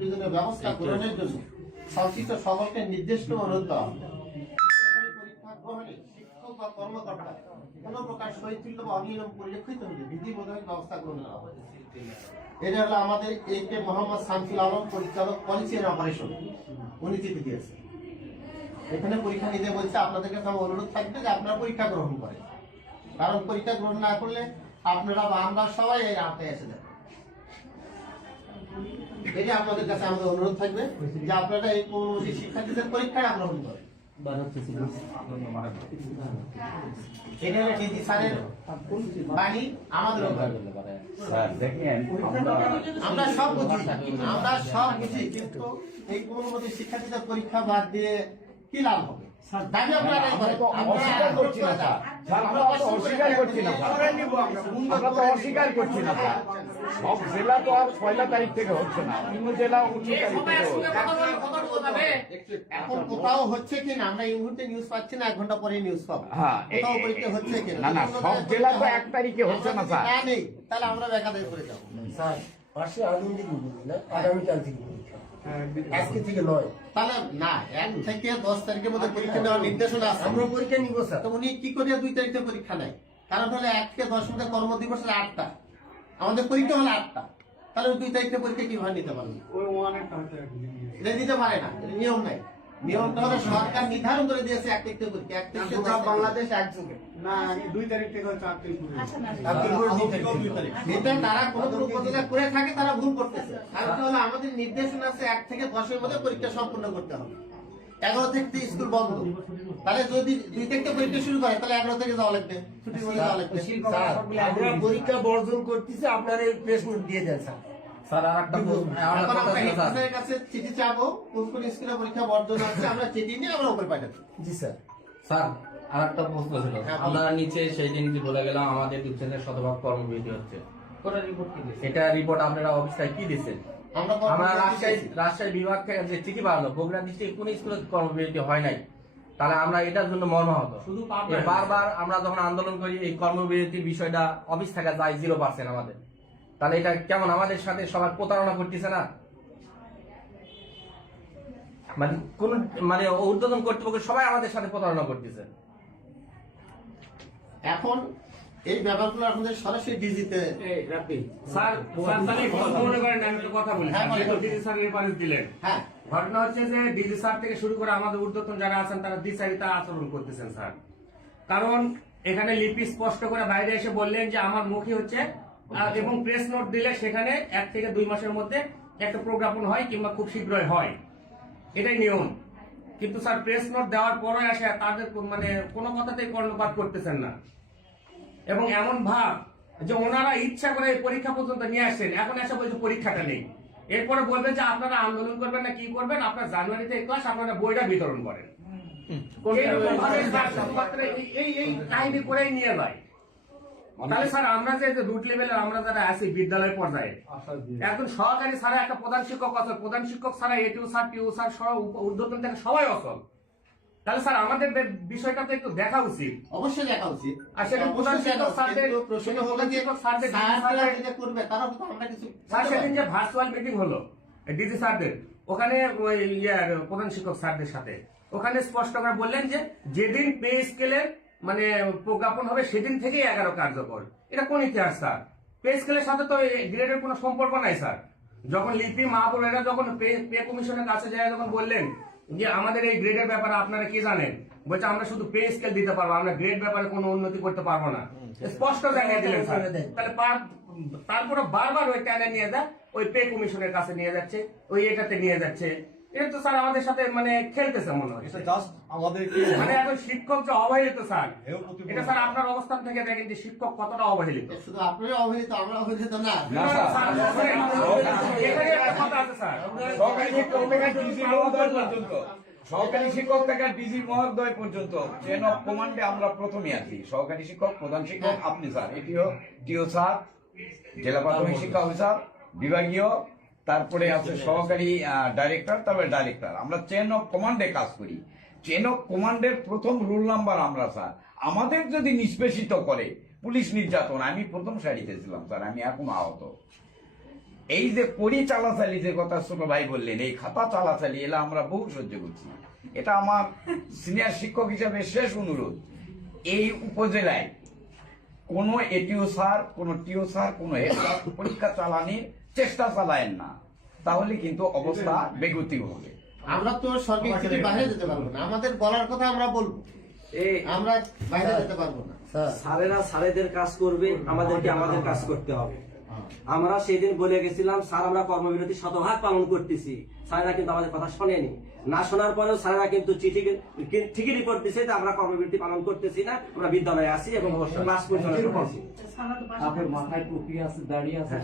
প্রয়োজনীয় ব্যবস্থা গ্রহণের জন্য সংশ্লিষ্ট সকলকে নির্দিষ্ট অনুরোধ দেওয়া। পরীক্ষা গ্রহণে শিক্ষক বা কর্মকর্তা কোন প্রকার শৈথিল্য বা অনিয়ম পরিলক্ষিত হলে বিধি মোতাবেক ব্যবস্থা গ্রহণ করা হবে। এটা হলো আমাদের কে মোহাম্মদ শামসুল আলম পরিচালক পলিসি এন্ড অপারেশন। উনি চিঠি দিয়েছে এখানে পরীক্ষা নিতে বলছে আপনাদের কাছে আমার অনুরোধ থাকবে যে আপনারা পরীক্ষা গ্রহণ করেন। কারণ পরীক্ষা গ্রহণ না করলে আপনারা বা আমরা সবাই এই আওতায় এসে যাবে এটা আপনাদের কাছে আমাদের অনুরোধ থাকবে যে আপনারা এই পূর্ববর্তী শিক্ষার্থীদের পরীক্ষায় আগ্রহণ করেন আমরা সব বুঝি, আমরা সব কিন্তু এই পূর্ববর্তী শিক্ষার্থীদের পরীক্ষা বাদ দিয়ে কি লাভ হবে? দাবি আপনারা আমরা অস্বীকার করছি না স্যার। আমরা অস্বীকার করছি না আমরা তো অস্বীকার করছি না স্যার। সব জেলা তো আর পয়লা তারিখ থেকে হচ্ছে না অন্য জেলা উনিশ তারিখ থেকে এখন কোথাও হচ্ছে কি না আমরা এই মুহূর্তে নিউজ পাচ্ছি না এক ঘণ্টা পরে নিউজ পাবো। হ্যাঁ, কোথাও পরীক্ষা হচ্ছে কি না, না, সব জেলা তো এক তারিখে হচ্ছে না, স্যার। না নেই। তাহলে আমরা বেকাদের করে যাব। স্যার পাশে আগামী দিন আগামীকাল থেকে। আজকে থেকে নয়। তাহলে না এক থেকে দশ তারিখের মধ্যে পরীক্ষা নেওয়ার নির্দেশনা আছে। আমরা পরীক্ষা নিব স্যার। তো উনি কি করে দুই তারিখে পরীক্ষা নেয়? কারণ হলো এক থেকে দশ মধ্যে কর্মদিবস আটটা। আমাদের পরীক্ষা হলো আটটা। তাহলে দুই তারিখে পরীক্ষা কীভাবে নিতে পারবে? এটা দিতে পারে না নিয়ম নাই। নিয়মটা হলো সরকার নির্ধারণ করে দিয়েছে এক তারিখে পরীক্ষা। এক তারিখে গোটা বাংলাদেশ একযোগে না দুই তারিখ থেকে হচ্ছে তারিখ পর্যন্ত। আপনি করে দুই তারিখ। যেটা তারা কোনো কোনো প্রতিকার করে থাকে তারা ভুল করতেছে। কারণ হলো আমাদের নির্দেশনা আছে এক থেকে দশের মধ্যে পরীক্ষা সম্পূর্ণ করতে হবে। এগারো থেকে স্কুল বন্ধ। তাহলে যদি দুই থেকে পরীক্ষা শুরু করে তাহলে এগারো থেকে যাওয়া লাগবে। ছুটির মধ্যে যাওয়া লাগবে। আমরা পরীক্ষা বর্জন করতেছি আপনার এই প্রেস নোট দিয়ে দেন স্যার। স্যার এখন আমরা হেডমাস্টারের কাছে চিঠি চাবো কোন কোন স্কুলে পরীক্ষা বর্জন আছে আমরা চিঠি নিয়ে আমরা উপরে পাঠাবো জি স্যার। স্যার আর একটা প্রশ্ন ছিল। হ্যাঁ, আমরা নিচে সেই দিন বলে গেলাম আমাদের দুশ্চেনের শতভাগ কর্মবিরতি হচ্ছে। এটা রিপোর্ট আপনারা অফিসটায় কি দিচ্ছেন আমরা আমরা রাজশাহী রাজশাহী বিভাগ থেকে যে চিঠি বগুড়া ডিস্ট্রিক্ট কোন স্কুলে কর্মবিরতি হয় নাই? তাহলে আমরা এটার জন্য মর্মাহত। শুধু বারবার আমরা যখন আন্দোলন করি এই কর্মবিরতির বিষয়টা অফিস থেকে যায় জিরো পার্সেন্ট আমাদের। তাহলে এটা কেমন? আমাদের সাথে সবার প্রতারণা করতেছে না? মানে কোন মানে উদ্বোধন কর্তৃপক্ষ সবাই আমাদের সাথে প্রতারণা করতেছে। এখন এই ব্যাপারগুলো আপনাদের সরাসরি ডিজিতে স্যার স্যার তাহলে কথা মনে করেন আমি একটা কথা বলি। হ্যাঁ, ডিজি স্যার রেফারেন্স দিলেন। হ্যাঁ। ঘটনা হচ্ছে যে ডিজি স্যার থেকে শুরু করে আমাদের ঊর্ধ্বতন যারা আছেন তারা দ্বিচারিতা আচরণ করতেছেন স্যার। কারণ এখানে লিপি স্পষ্ট করে বাইরে এসে বললেন যে আমার মুখী হচ্ছে এবং প্রেস নোট দিলে সেখানে এক থেকে দুই মাসের মধ্যে একটা প্রজ্ঞাপন হয় কিংবা খুব শীঘ্রই হয়। এটাই নিয়ম। কিন্তু স্যার প্রেস নোট দেওয়ার পরে আসে তাদের মানে কোনো কথাতেই কর্ণপাত করতেছেন না। এবং এমন ভাব যে ওনারা ইচ্ছা করে পরীক্ষা পর্যন্ত নিয়ে আসছেন এখন এসে বলছে পরীক্ষাটা নেই। এরপরে বলবেন যে আপনারা আন্দোলন করবেন না কি করবেন? আপনার জানুয়ারিতে ক্লাস আপনারা বইটা বিতরণ করেন। এই- এই এই কাহিনী করেই নিয়ে যায়। তাহলে স্যার আমরা যে রুট লেভেলে আমরা যারা আছি বিদ্যালয় পর্যায়ে একজন সহকারী স্যার একটা প্রধান শিক্ষক আছে প্রধান শিক্ষক ছাড়া এটিও স্যার টিউ স্যার সহ থেকে সবাই অসল তাহলে স্যার আমাদের বিষয়টা তো একটু দেখা উচিত। অবশ্যই দেখা উচিত। আর সেটা প্রধান শিক্ষক স্যারদের- প্রশ্ন হলো যে স্যারদের- করবে তারা তো আমরা কিছু স্যার সেদিন যে ভার্চুয়াল মিটিং হলো ডিজি স্যারদের। ওখানে ওই ইয়ার প্রধান শিক্ষক স্যারদের সাথে। ওখানে স্পষ্ট করে বললেন যে যেদিন পে স্কেলের মানে প্রজ্ঞাপন হবে সেদিন থেকেই এগারো কার্যকর। এটা কোন ইতিহাস স্যার? পে স্কেলের সাথে তো গ্রেডের কোনো সম্পর্ক নাই স্যার। যখন লিপি মাহবুব এরা যখন পে কমিশনের কাছে যায় যখন বললেন যে আমাদের এই গ্রেডের ব্যাপারে আপনারা কি জানেন? বলছে আমরা শুধু পে স্কেল দিতে পারব আমরা গ্রেড ব্যাপারে কোনো উন্নতি করতে পারব না। স্পষ্ট জানিয়ে দিলেন স্যার। তাহলে তারপরে বারবার ওই টানে নিয়ে যায় ওই পে কমিশনের কাছে নিয়ে যাচ্ছে ওই এটাতে নিয়ে যাচ্ছে। এটা তো স্যার আমাদের সাথে মানে খেলতেছে মনে হয়। জাস্ট আমাদেরকে মানে এখন শিক্ষক যে অবহেলিত স্যার। এটা স্যার আপনার অবস্থান থেকে দেখেন যে শিক্ষক কতটা অবহেলিত। শুধু আপনারই অবহেলিত আমরা অবহেলিত না। না, স্যার। স্যার, এখানে একটা কথা আছে স্যার। সহকারী শিক্ষক থেকে ডিসি মহোদয় পর্যন্ত। সহকারী শিক্ষক থেকে ডিসি মহোদয় পর্যন্ত। চেন অফ কমান্ডে আমরা প্রথমে আছি। সহকারী শিক্ষক প্রধান শিক্ষক আপনি স্যার। এটিও টিও স্যার জেলা প্রাথমিক শিক্ষা অফিসার বিভাগীয় তারপরে আছে সহকারী ডাইরেক্টর তারপরে ডাইরেক্টর আমরা চেন অফ কমান্ডে কাজ করি। চেন অফ কমান্ডের প্রথম রুল নাম্বার আমরা, স্যার, আমাদের যদি নিষ্পেষিত করে, পুলিশ নির্যাতন, আমি প্রথম সারিতে ছিলাম, স্যার, আমি এখন আহত। এই যে করি চালাচালি যে কথা ছোট ভাই বললেন, এই খাতা চালাচালি, এলা আমরা বহু সহ্য করছি এটা আমার সিনিয়র শিক্ষক হিসাবে শেষ অনুরোধ। এই উপজেলায় কোনো এটিও স্যার, কোনো টিও স্যার, কোনো পরীক্ষা চালানির চেষ্টা চালায়েন না তাহলে কিন্তু অবস্থা বেগতি হবে। আমরা তো সরকার থেকে বাইরে যেতে পারব না। আমাদের বলার কথা আমরা বলব। আমরা বাইরে যেতে পারব না। সারেরা স্যারেরা স্যারেদের কাজ করবে আমাদেরকে আমাদের কাজ করতে হবে। আমরা সেদিন বলে গেছিলাম স্যার আমরা কর্মবিরতি শতভাগ পালন করতেছি। স্যারেরা কিন্তু আমাদের কথা শোনেনি। না শোনার পরেও স্যারেরা কিন্তু চিঠি ঠিকই রিপোর্ট দিছে যে আমরা কর্মবিরতি পালন করতেছি না আমরা বিদ্যালয়ে আসি এবং ক্লাস পরিচালনা করছি আপনার মাথায় টুপি আছে দাঁড়িয়ে আছে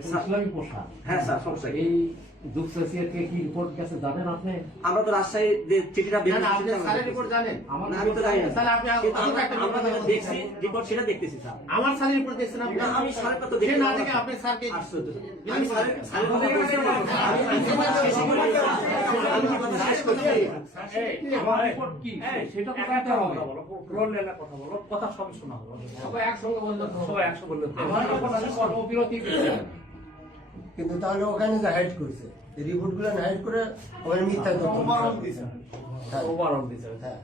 ইসলামী পোশাক। হ্যাঁ স্যার সমস্যা এই কি রিপোর্ট গেছে জানেন আপনি? আমরা তো রাজশাহী যে চিঠিটা বের না, আপনি স্যারের রিপোর্ট জানেন। আমার আমি তো জানি না। তাহলে আপনি আমরা একটা দেখান। দেখছি রিপোর্ট সেটা দেখতেছি স্যার। আমার স্যারের রিপোর্ট দেখছেন আপনি? আমি স্যারেরটা তো সে না দেখে আপনি স্যারকে আশ্চর্য। আমি স্যারের স্যারের কথা বলছি আমি আমি শেষ করি। আমি কথা শেষ করছি? আমার রিপোর্ট কি? সেটা তো জানতে হবে। কথা বলো কথা সবই শোনা হবে সবাই একসঙ্গে বললে সবাই একসঙ্গে বললে আমার রিপোর্ট আছে কর্মবিরতি দিচ্ছে কিন্তু তাহলে ওখানে যে হাইড করছে রিপোর্টগুলো হাইড করে ওখানে মিথ্যা তথ্য হ্যাঁ, ওভারঅল হ্যাঁ।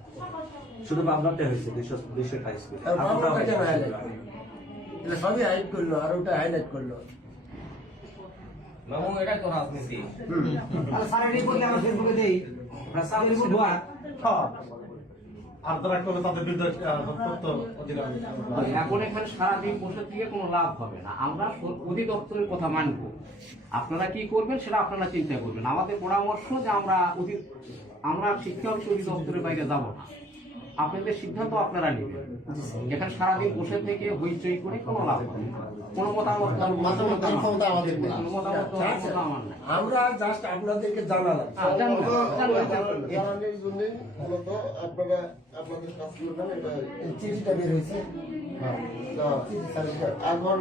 শুধু পাবনাতে হয়েছে দুইশো দুইশো করল? এটা সবই হাইড করল আর ওটা হাইলাইট করল। মামু এটাই তো রাজনীতি। আর এখন এখানে কোনো লাভ হবে না। আমরা অধিদপ্তরের কথা মানব। আপনারা কি করবেন সেটা আপনারা চিন্তা করবেন। আমাদের পরামর্শ যে আমরা আমরা শিক্ষা অধিদপ্তরের বাইরে যাব না। আপনাদের সিদ্ধান্ত আপনারা নেবেন। এখানে সারাদিন বসে থেকে হইচই করে কোনো লাভ হবে না। কোনো মতামত মতামত ক্ষমতা আমাদের নেই। কোনো মতামত দেওয়ার ক্ষমতা আমার নাই জাস্ট আপনাদেরকে জানালাম। হ্যাঁ। জানানোর মূলত আপনারা আপনাদের কাজ করবেন এটা এই চিঠিটা বের হয়েছে। এখন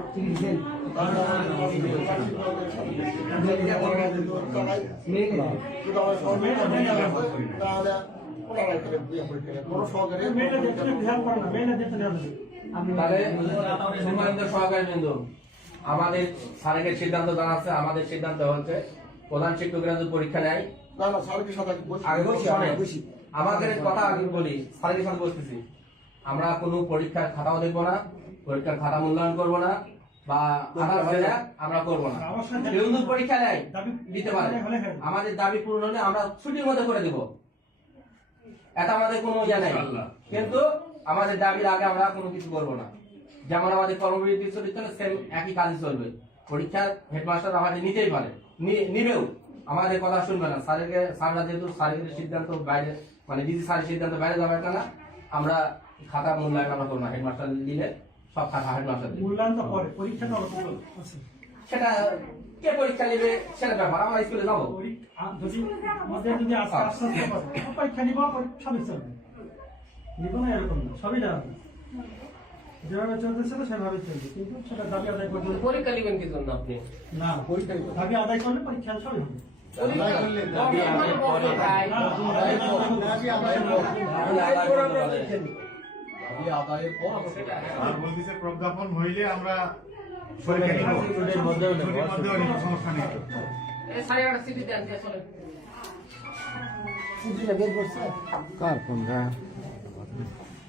তাহলে আমাদের সিদ্ধান্ত জানাচ্ছে আমাদের সিদ্ধান্ত হচ্ছে প্রধান শিক্ষকরা যদি পরীক্ষা নেয়। আমাদের কথা আগে বলি সাথে বসতেছি। আমরা কোনো পরীক্ষার খাতাও দেখব না পরীক্ষার খাতা মূল্যায়ন করব না বা হয় আমরা করব না। কেউ পরীক্ষা নেয় দিতে পারে। আমাদের দাবি পূরণ হলে আমরা ছুটির মধ্যে করে দিব। এটা আমাদের কোনো ইয়ে নেই। কিন্তু আমাদের দাবির আগে আমরা কোনো কিছু করব না। যেমন আমাদের কর্মবিরতি চলিত সেম একই কাজই চলবে। পরীক্ষা হেডমাস্টার আমাদের নিতেই পারে নি- নিবেও। আমাদের কথা শুনবে না। স্যারেরকে স্যাররা যেহেতু স্যারের সিদ্ধান্ত বাইরে মানে দিদি স্যারের সিদ্ধান্ত বাইরে যাবে না। আমরা খাতা মূল্যায়ন আমরা করব না। হেডমাস্টার দিলে সব খাতা হেডমাস্টার দিবে। মূল্যায়ন তো পরে। পরীক্ষাটা সেটা কে পরীক্ষা নেবে সেটা ব্যাপার আমরা স্কুলে যাব। পরীক্ষা যদি যদি পরীক্ষা নিব। চলবে নিব না এরকম না সবই যাবে যেভাবে চলতেছিল সেভাবে চলবে কিন্তু সেটা দাবি আদায় করতে হবে। পরীক্ষা নেবেন কি জন্য আপনি না দাবি আদায় করলে পরীক্ষা সবই হবে প্রজ্ঞাপন হইলে আমরা পরীক্ষা নিব। মধ্যেও নিব সমস্যা নেই। সাড়ে আটটা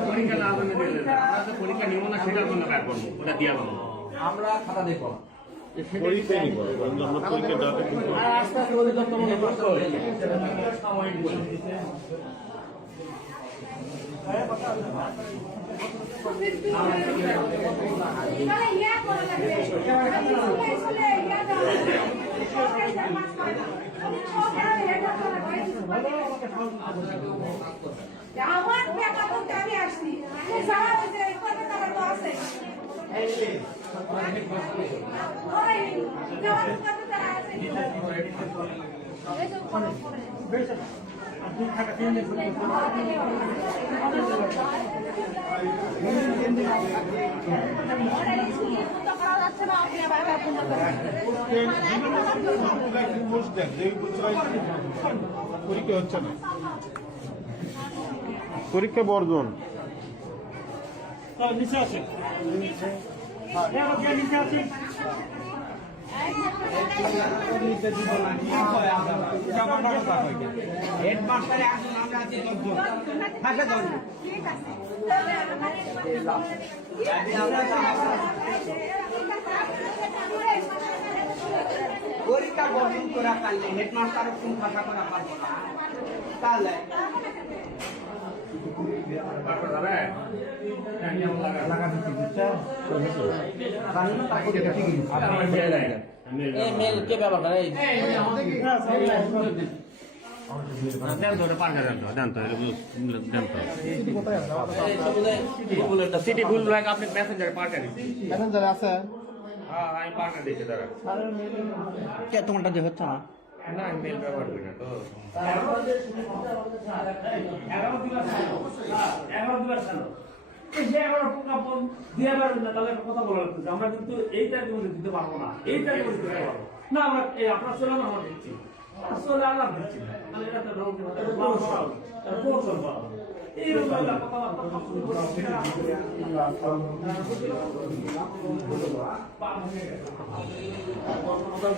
পরীক্ষা না জন্য আমরা পরীক্ষা নিব না সেটার। আমার পেপার করতে আমি আসছি। যারা হয়েছে করবে তারা তো আছে পরীক্ষা হচ্ছে না পরীক্ষা বর্জন। নিচে আছে পরীক্ষা বর্জন করা পারলে হেডমাস্টার কোন ভাষা করা পারব না? তাহলে মেল কে ব্যাপার না এই সিটি ভুল ভাই আপনি মেসেঞ্জারে পাঠিয়ে দিচ্ছি প্যাসেঞ্জার আছে। হ্যাঁ আমি পাঠিয়ে দিচ্ছি দাঁড়া তোমারটা যে হচ্ছে না? করি এগারো দিবার। এগারো এই যে এগারো দিয়ে তাহলে কথা বলা লাগতেছে আমরা কিন্তু এই মধ্যে দিতে পারব না এই তারিখের মধ্যে দিতে না আমরা এই আপনার চলে আমরা দিচ্ছি আর চলে দিচ্ছি। তাহলে এটা তো কৌশল এটা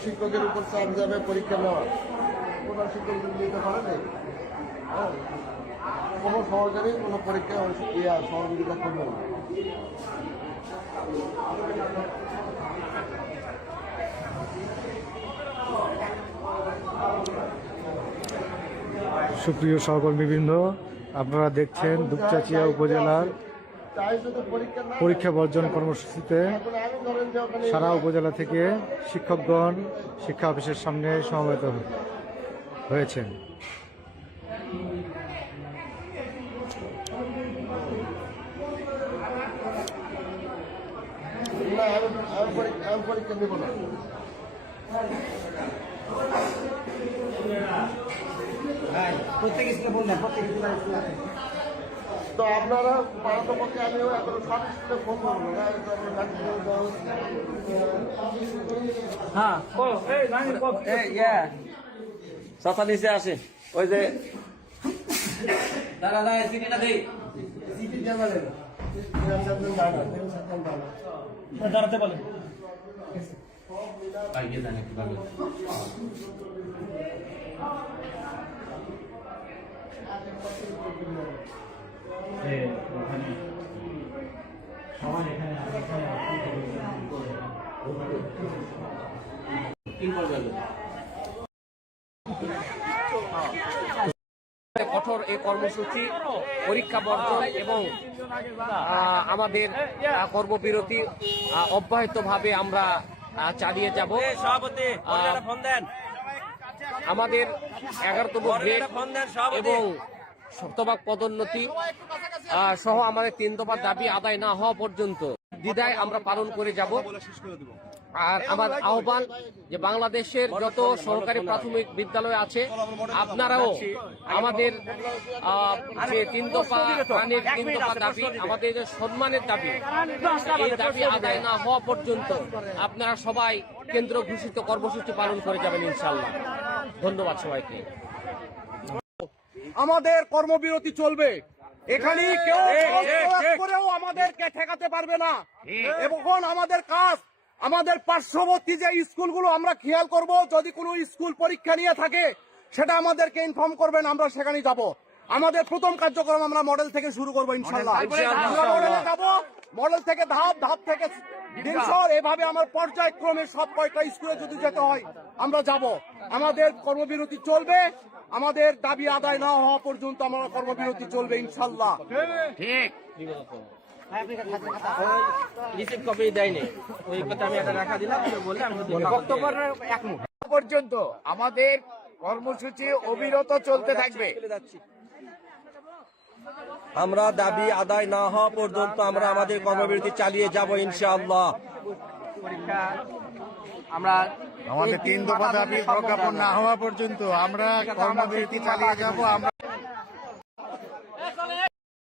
শিক্ষকের উপর চাপ যাবে, পরীক্ষা নেওয়া প্রধান শিক্ষক হ্যাঁ? কোনো কোনো ইয়া সহযোগিতা করবে না। সুপ্রিয় সহকর্মীবৃন্দ আপনারা দেখছেন দুপচাচিয়া উপজেলার পরীক্ষা বর্জন কর্মসূচিতে সারা উপজেলা থেকে শিক্ষকগণ শিক্ষা অফিসের সামনে সমবেত হয়েছেন। পরীক্ষা দেবো না প্রত্যেক স্কুলে দেন প্রত্যেক স্কুলে তো আপনারা পারতপক্ষে আমিও এখন সব স্কুলে ফোন করব। হ্যাঁ চাচা নিচে আসে। ওই যে দাঁড়া দাঁড়া সিটিটা দেই। সিটি দিয়ে যাবে দাঁড়াতে কঠোর এই কর্মসূচি পরীক্ষা বর্জন এবং আমাদের কর্মবিরতি অব্যাহত ভাবে আমরা চালিয়ে যাব। সভাপতি ফোন দেন। আমাদের এগারোতম গ্রেড এবং শতভাগ পদোন্নতি সহ আমাদের তিন দফা দাবি আদায় না হওয়া পর্যন্ত দ্বিধায় আমরা পালন করে যাব। আর আমার আহ্বান যে বাংলাদেশের যত সরকারি প্রাথমিক বিদ্যালয় আছে আপনারাও আমাদের যে তিন দফা প্রাণের তিন দফা দাবি আমাদের যে সম্মানের দাবি এই দাবি আদায় না হওয়া পর্যন্ত আপনারা সবাই কেন্দ্র ঘোষিত কর্মসূচি পালন করে যাবেন ইনশাল্লাহ ধন্যবাদ সবাইকে। আমাদের কর্মবিরতি চলবে। এখানে কেউ করেও আমাদেরকে ঠেকাতে পারবে না। এবং আমাদের কাজ আমাদের পার্শ্ববর্তী যে স্কুলগুলো আমরা খেয়াল করব যদি কোনো স্কুল পরীক্ষা নিয়ে থাকে সেটা আমাদেরকে ইনফর্ম করবেন আমরা সেখানে যাব। আমাদের প্রথম কার্যক্রম আমরা মডেল থেকে শুরু করব ইনশাল্লাহ যাব। মডেল থেকে ধাপ ধাপ থেকে দিনসর এভাবে আমার পর্যায়ক্রমে সব কয়টা স্কুলে যদি যেতে হয় আমরা যাব। আমাদের কর্মবিরতি চলবে। আমাদের দাবি আদায় না হওয়া পর্যন্ত আমার কর্মবিরতি চলবে ইনশাল্লাহ। ঠিক। পর্যন্ত আমাদের কর্মসূচি অবিরত চলতে থাকবে। আমরা দাবি আদায় না হওয়া পর্যন্ত আমরা আমাদের কর্মবিরতি চালিয়ে যাব ইনশাআল্লাহ। আমরা আমাদের তিন দফা দাবি প্রজ্ঞাপন না হওয়া পর্যন্ত আমরা কর্মবিরতি চালিয়ে যাব আমরা